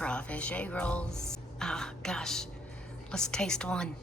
crawfish egg rolls. Ah, gosh, let's taste one.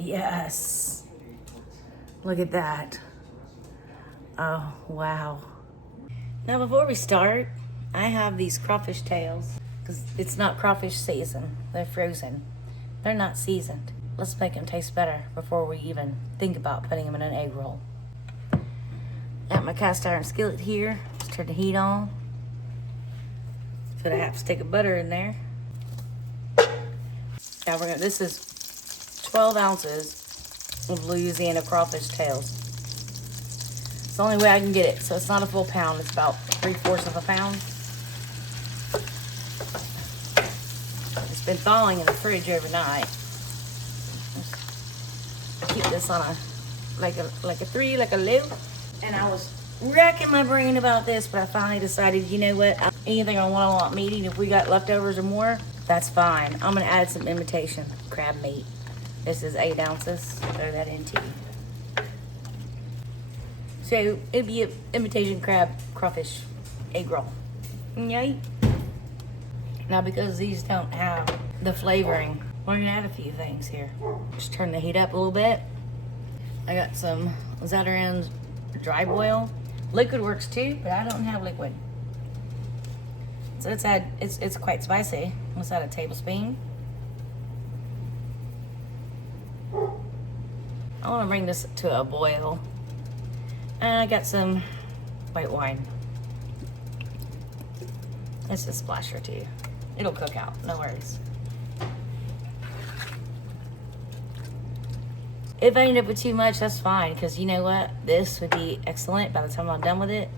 Yes, look at that. Oh, wow. Now before we start, I have these crawfish tails, because it's not crawfish season, they're frozen. They're not seasoned. Let's make them taste better before we even think about putting them in an egg roll. Got my cast iron skillet here. Let's turn the heat on. Put a half stick of butter in there. Now this is 12 ounces of Louisiana crawfish tails. It's the only way I can get it, so it's not a full pound. It's about 3/4 of a pound. It's been thawing in the fridge overnight. Keep this on like a low. And I was racking my brain about this, but I finally decided, you know what? Anything I want meat, if we got leftovers or more, that's fine. I'm gonna add some imitation crab meat. This is 8 ounces. Throw that in too. So it'd be an imitation crab crawfish egg roll. Yay! Now because these don't have the flavoring, we're gonna add a few things here. Just turn the heat up a little bit. I got some Zatarain's dry boil. Liquid works too, but I don't have liquid. So it's quite spicy. Let's add a tablespoon. I want to bring this to a boil. And I got some white wine. It's a splash or two. It'll cook out, no worries. If I end up with too much, that's fine, because you know what? This would be excellent by the time I'm done with it.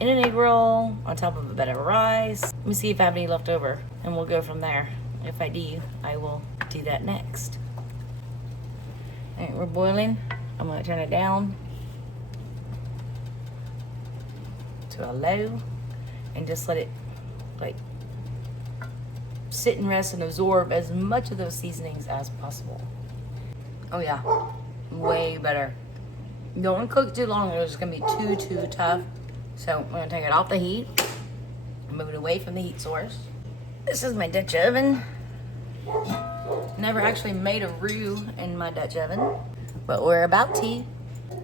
In an egg roll, on top of a bed of rice. Let me see if I have any left over, and we'll go from there. If I do, I will do that next. All right, we're boiling. I'm gonna turn it down to a low, and just let it like sit and rest and absorb as much of those seasonings as possible. Oh yeah, way better. Don't want to cook too long, or it's gonna be too tough. So I'm gonna take it off the heat, move it away from the heat source. This is my Dutch oven. Never actually made a roux in my Dutch oven, but we're about to.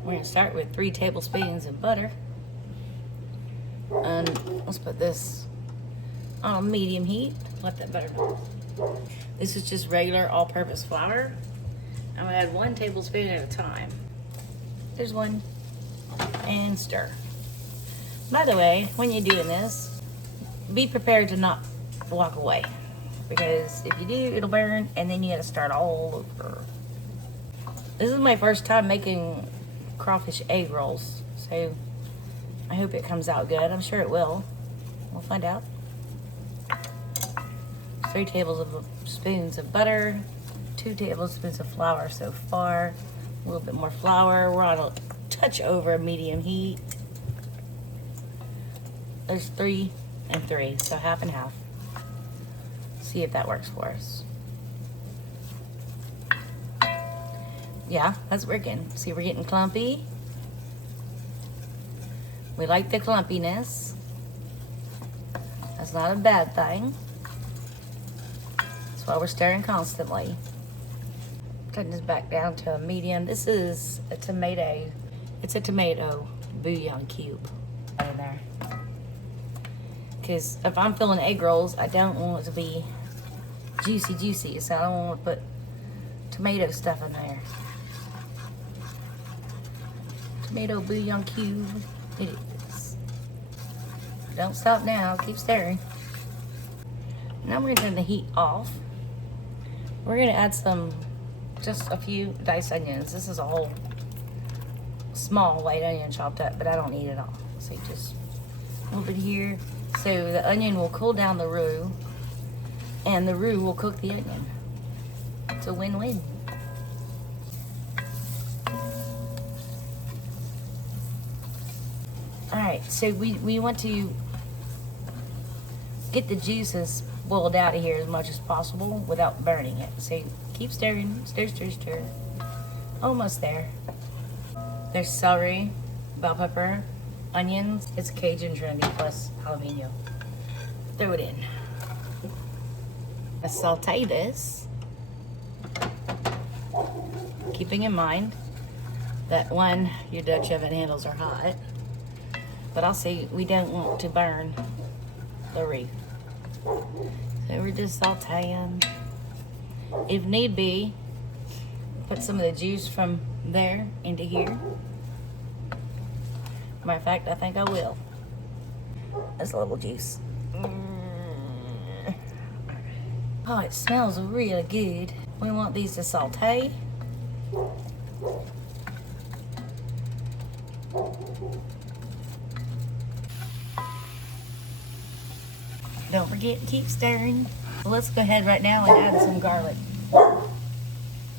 We're gonna start with 3 tablespoons of butter. And let's put this on a medium heat. Let that butter melt. This is just regular all-purpose flour. I'm gonna add 1 tablespoon at a time. There's one. And stir. By the way, when you're doing this, be prepared to not walk away. Because if you do, it'll burn, and then you gotta start all over. This is my first time making crawfish egg rolls, so I hope it comes out good. I'm sure it will. We'll find out. 3 tablespoons of butter, 2 tablespoons of flour so far. A little bit more flour. We're on a touch over medium heat. There's 3 and 3, so half and half. See if that works for us. Yeah, that's working. See, we're getting clumpy. We like the clumpiness. That's not a bad thing. That's why we're stirring constantly. Turn this back down to a medium. This is a tomato. It's a tomato bouillon cube in there. Because if I'm filling egg rolls, I don't want it to be juicy, so I don't want to put tomato stuff in there. Tomato bouillon cube it is. Don't stop now, keep stirring. Now we're gonna turn the heat off. We're gonna add just a few diced onions. This is a whole small white onion chopped up, but I don't need it all. So just a little bit here. So the onion will cool down the roux, and the roux will cook the onion. It's a win-win. All right, so we want to get the juices boiled out of here as much as possible without burning it. So keep stirring, stir. Almost there. There's celery, bell pepper, onions. It's Cajun trendy plus jalapeno. throw it in. I saute this, keeping in mind that one, your Dutch oven handles are hot, but also we don't want to burn the roux. So we're just sauteing. If need be, put some of the juice from there into here. Matter of fact, I think I will. That's a little juice. Oh, it smells really good. We want these to saute. Don't forget to keep stirring. Let's go ahead right now and add some garlic.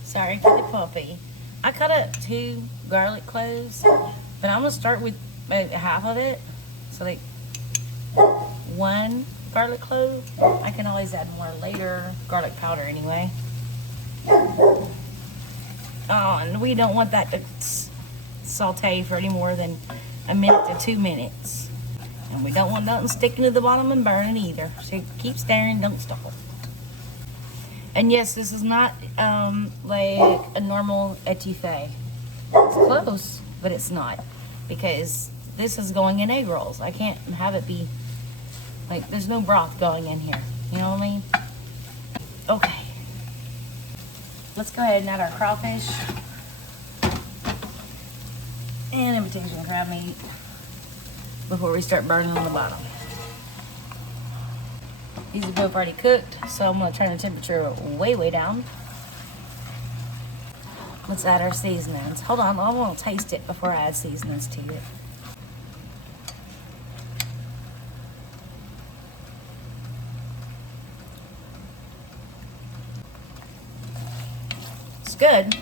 Sorry for the puppy. I cut up 2 garlic cloves, but I'm gonna start with maybe half of it. So like 1 garlic clove. I can always add more later. Garlic powder anyway. Oh, and we don't want that to saute for any more than a minute to 2 minutes. And we don't want nothing sticking to the bottom and burning either. So keep stirring, don't stop. And yes, this is not like a normal etouffee. It's close, but it's not. Because this is going in egg rolls. I can't have it be, like, there's no broth going in here. You know what I mean? Okay. Let's go ahead and add our crawfish. And imitation crab meat before we start burning on the bottom. These are both already cooked, so I'm gonna turn the temperature way down. Let's add our seasonings. Hold on, I want to taste it before I add seasonings to it. It's good.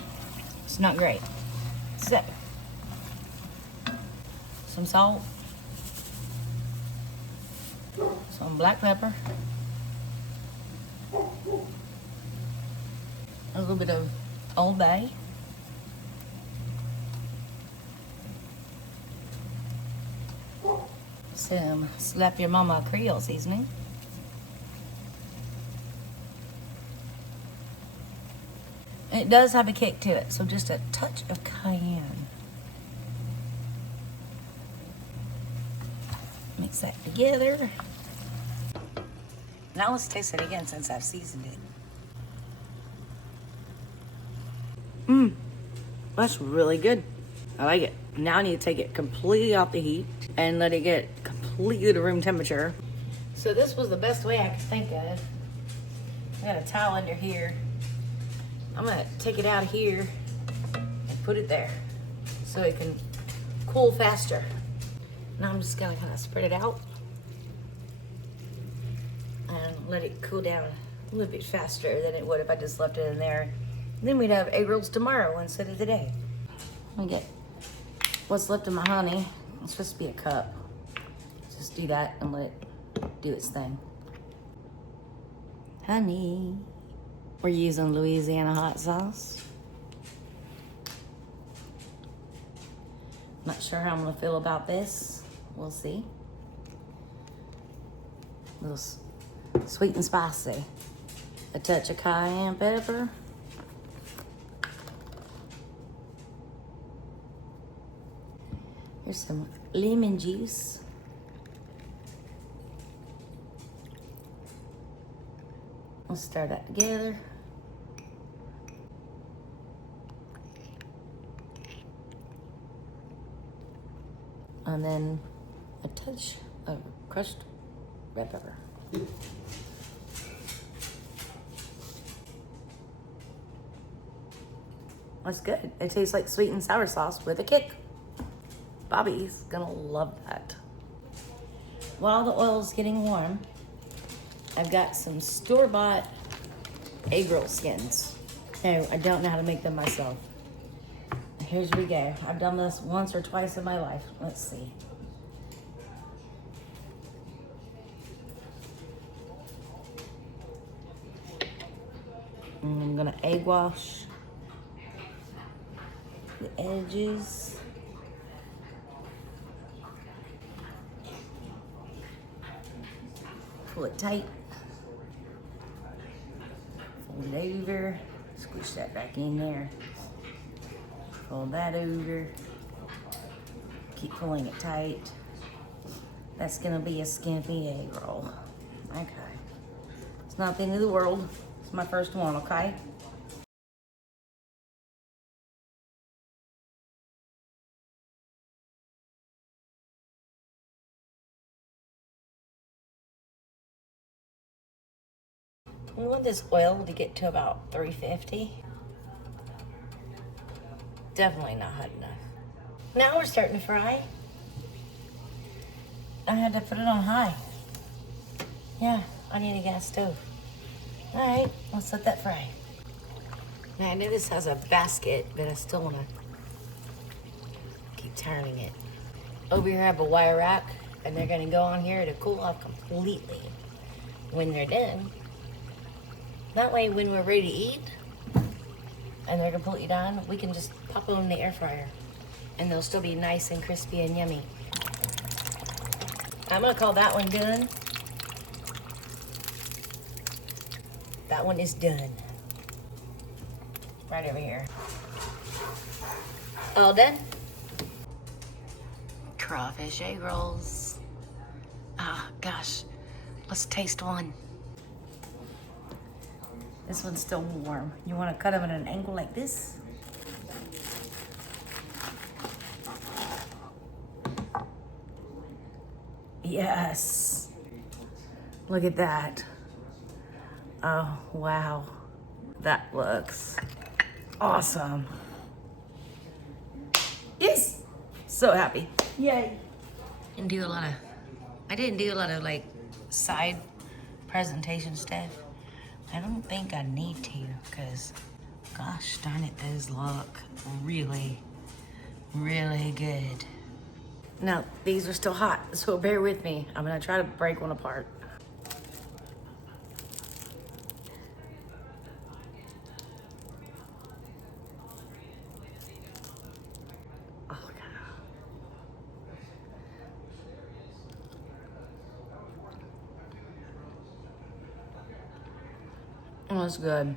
It's not great. So, some salt, some black pepper, a little bit of Old Bay, some Slap Your Mama Creole seasoning, it does have a kick to it, so just a touch of cayenne. Mix that together. Now let's taste it again since I've seasoned it. That's really good. I like it. Now I need to take it completely off the heat and let it get completely to room temperature. So this was the best way I could think of. I got a towel under here. I'm gonna take it out of here and put it there so it can cool faster. Now I'm just gonna kind of spread it out and let it cool down a little bit faster than it would if I just left it in there. Then we'd have egg rolls tomorrow instead of today. Let me get what's left of my honey. It's supposed to be a cup. Just do that and let it do its thing. Honey. We're using Louisiana hot sauce. Not sure how I'm gonna feel about this. We'll see. A little sweet and spicy. A touch of cayenne pepper. Here's some lemon juice. Let's stir that together. And then a touch of crushed red pepper. That's good. It tastes like sweet and sour sauce with a kick. Bobby's gonna love that. While the oil's getting warm, I've got some store-bought egg roll skins. No, I don't know how to make them myself. Here's we go. I've done this once or twice in my life. Let's see. And I'm gonna egg wash the edges. pull it tight. Fold it over, squish that back in there. Fold that over. Keep pulling it tight. That's gonna be a skimpy egg roll. Okay. It's not the end of the world. It's my first one, okay? We want this oil to get to about 350. Definitely not hot enough. Now we're starting to fry. I had to put it on high. Yeah, I need a gas stove. All right, let's let that fry. Now I know this has a basket, but I still wanna keep turning it. Over here I have a wire rack, and they're gonna go on here to cool off completely when they're done. That way, when we're ready to eat, and they're completely done, we can just pop them in the air fryer, and they'll still be nice and crispy and yummy. I'm gonna call that one done. That one is done. Right over here. All done? Crawfish egg rolls. Ah, gosh. Let's taste one. This one's still warm. You want to cut them at an angle like this? Yes. Look at that. Oh, wow. That looks awesome. Yes. So happy. Yay. I didn't do a lot of like side presentation stuff. I don't think I need to, because gosh darn it, those look really, really good. Now, these are still hot, so bear with me. I'm gonna try to break one apart. Oh, God. Oh, that's good.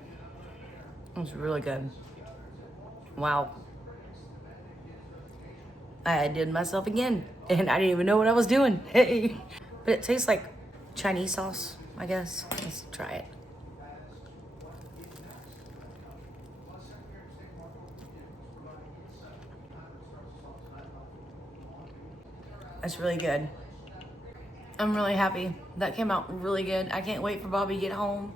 It's really good. Wow. I did myself again, and I didn't even know what I was doing. Hey. But it tastes like Chinese sauce, I guess. Let's try it. That's really good. I'm really happy. That came out really good. I can't wait for Bobby to get home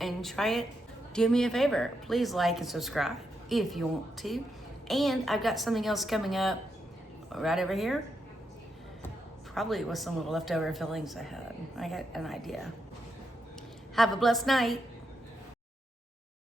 and try it. Do me a favor. Please like and subscribe if you want to. And I've got something else coming up right over here. Probably with some of the leftover fillings I had. I got an idea. Have a blessed night.